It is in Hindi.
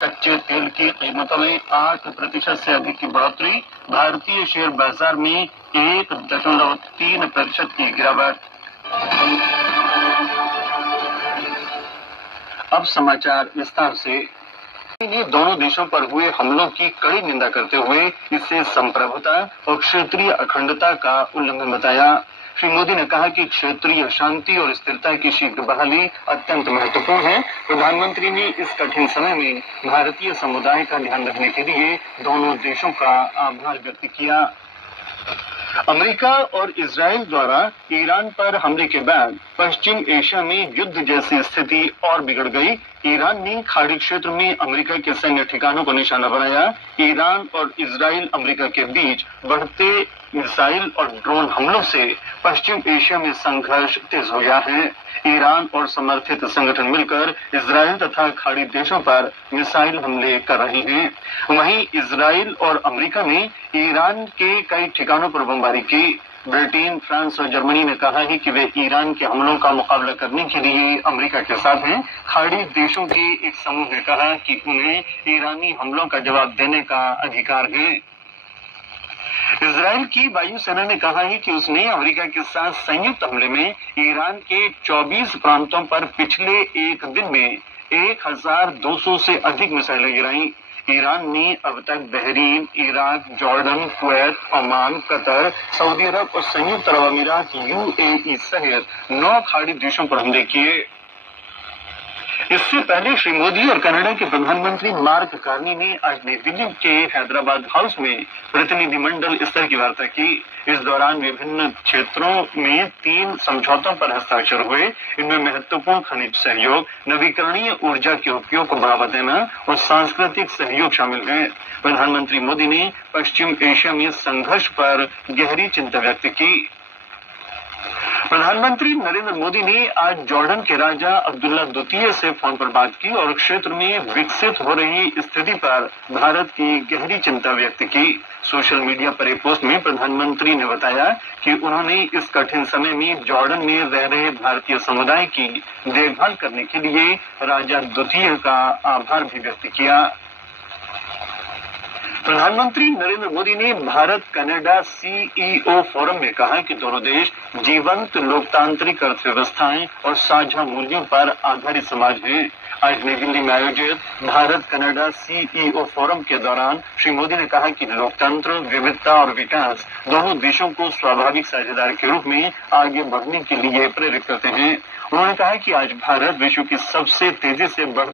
कच्चे तेल की कीमतों में 8% से अधिक की बढ़ोतरी। भारतीय शेयर बाजार में 1.3% की गिरावट। अब समाचार विस्तार से। ने दोनों देशों पर हुए हमलों की कड़ी निंदा करते हुए इसे संप्रभुता और क्षेत्रीय अखंडता का उल्लंघन बताया। श्री मोदी ने कहा कि क्षेत्रीय शांति और स्थिरता की शीघ्र बहाली अत्यंत महत्वपूर्ण है। प्रधानमंत्री ने इस कठिन समय में भारतीय समुदाय का ध्यान रखने के लिए दोनों देशों का आभार व्यक्त किया। अमेरिका और इजराइल द्वारा ईरान पर हमले के बाद पश्चिम एशिया में युद्ध जैसी स्थिति और बिगड़ गई। ईरान ने खाड़ी क्षेत्र में अमेरिका के सैन्य ठिकानों को निशाना बनाया। ईरान और इजराइल अमेरिका के बीच बढ़ते मिसाइल और ड्रोन हमलों से पश्चिम एशिया में संघर्ष तेज हो गया है। ईरान और समर्थित संगठन मिलकर इजराइल तथा खाड़ी देशों पर मिसाइल हमले कर रहे हैं। वहीं इजराइल और अमेरिका ने ईरान के कई ठिकानों पर बमबारी की। ब्रिटेन, फ्रांस और जर्मनी ने कहा है कि वे ईरान के हमलों का मुकाबला करने के लिए अमेरिका के साथ हैं। खाड़ी देशों के एक समूह ने कहा कि उन्हें ईरानी हमलों का जवाब देने का अधिकार है। इजराइल की वायुसेना ने कहा है कि उसने अमेरिका के साथ संयुक्त हमले में ईरान के 24 प्रांतों पर पिछले एक दिन में 1200 से अधिक मिसाइलें गिराई। ईरान ने अब तक Bahrain, Iraq, Jordan, Kuwait, Oman, Qatar, Saudi Arabia संयुक्त अरब अमीरात यूएई सहित 9 खाड़ी देशों पर हमले किए। इससे पहले श्री मोदी और कनाडा के प्रधानमंत्री मार्क कार्नी ने आज नई दिल्ली के हैदराबाद हाउस में प्रतिनिधिमंडल स्तर की वार्ता की। इस दौरान विभिन्न क्षेत्रों में 3 समझौतों पर हस्ताक्षर हुए। इनमें महत्वपूर्ण खनिज सहयोग, नवीकरणीय ऊर्जा के उपयोग को बढ़ावा देना और सांस्कृतिक सहयोग शामिल है। प्रधानमंत्री मोदी ने पश्चिम एशिया में संघर्ष पर गहरी चिंता व्यक्त की। प्रधानमंत्री नरेंद्र मोदी ने आज जॉर्डन के राजा अब्दुल्ला द्वितीय से फोन पर बात की और क्षेत्र में विकसित हो रही स्थिति पर भारत की गहरी चिंता व्यक्त की। सोशल मीडिया पर एक पोस्ट में प्रधानमंत्री ने बताया कि उन्होंने इस कठिन समय में जॉर्डन में रह रहे भारतीय समुदाय की देखभाल करने के लिए राजा द्वितीय का आभार भी व्यक्त किया। प्रधानमंत्री नरेंद्र मोदी ने भारत कनाडा सीईओ फोरम में कहा कि दोनों देश जीवंत लोकतांत्रिक अर्थव्यवस्थाएं और साझा मूल्यों पर आधारित समाज हैं। आज नई दिल्ली में आयोजित भारत कनाडा सीईओ फोरम के दौरान श्री मोदी ने कहा कि लोकतंत्र, विविधता और विकास दोनों देशों को स्वाभाविक साझेदार के रूप में आगे बढ़ने के लिए प्रेरित करते हैं। उन्होंने कहा कि आज भारत विश्व की सबसे तेजी से बढ़